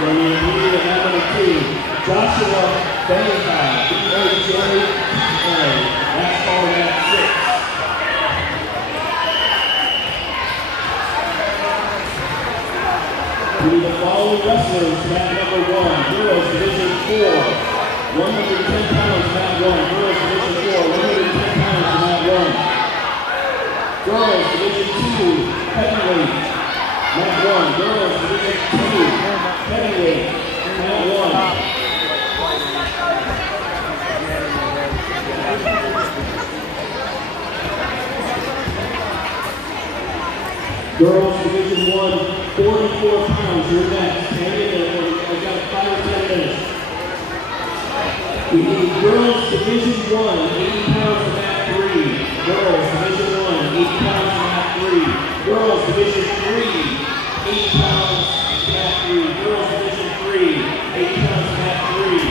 Your immediate number 2, Joshua Baker, BHA. That's all at 6. To the following wrestlers, mat number 1, Girls Division 4, 110 pounds, mat 1. Girls Division 4, 110 pounds, mat 1. Girls Division 2, heavyweight, mat 1. Girls Division 2, heavyweight, mat 1. Girls Division 1, 44 pounds, you're next. Hang in there, I've got 5 or 10 minutes. We need Girls Division 1, 80 pounds to mat 3. Girls Division 1, 80 pounds to mat 3. Girls Division 3, 80 pounds to mat 3. Girls Division 3, 80 pounds to mat 3.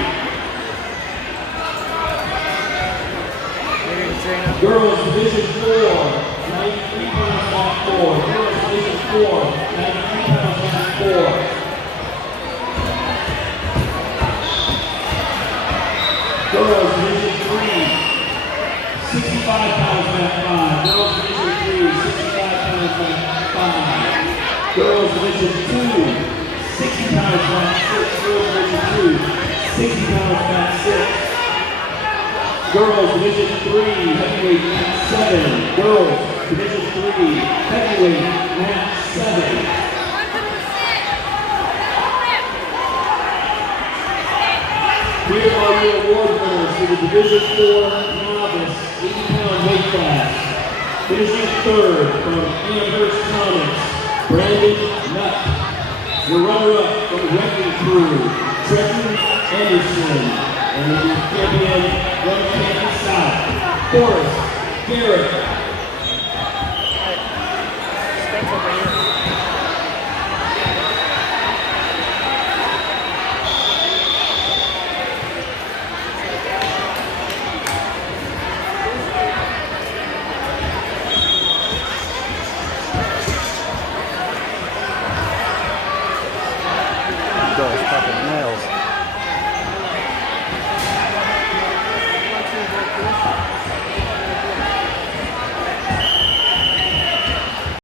Girls Division 4, 93 pounds to mat 4. Girls Division 4, 93 pounds to mat 4. Girls Division 3, 65 pounds mat 5. Girls Division 3, 65 pounds mat 5. Girls Division 2, 60 pounds mat 6. Girls Division 2, 60 pounds mat 6. Girls Division 3, heavyweight mat 7. Girls Division 3, heavyweight mat 7. Here are your award winners for the Division 4 Novice 80-pound weight class. Finishing third from Amherst Comics, Brandon Nutt. Your runner-up from Wrecking Crew, Trenton Anderson. And your champion from Kansas South, Forrest Garrett. Those fucking nails.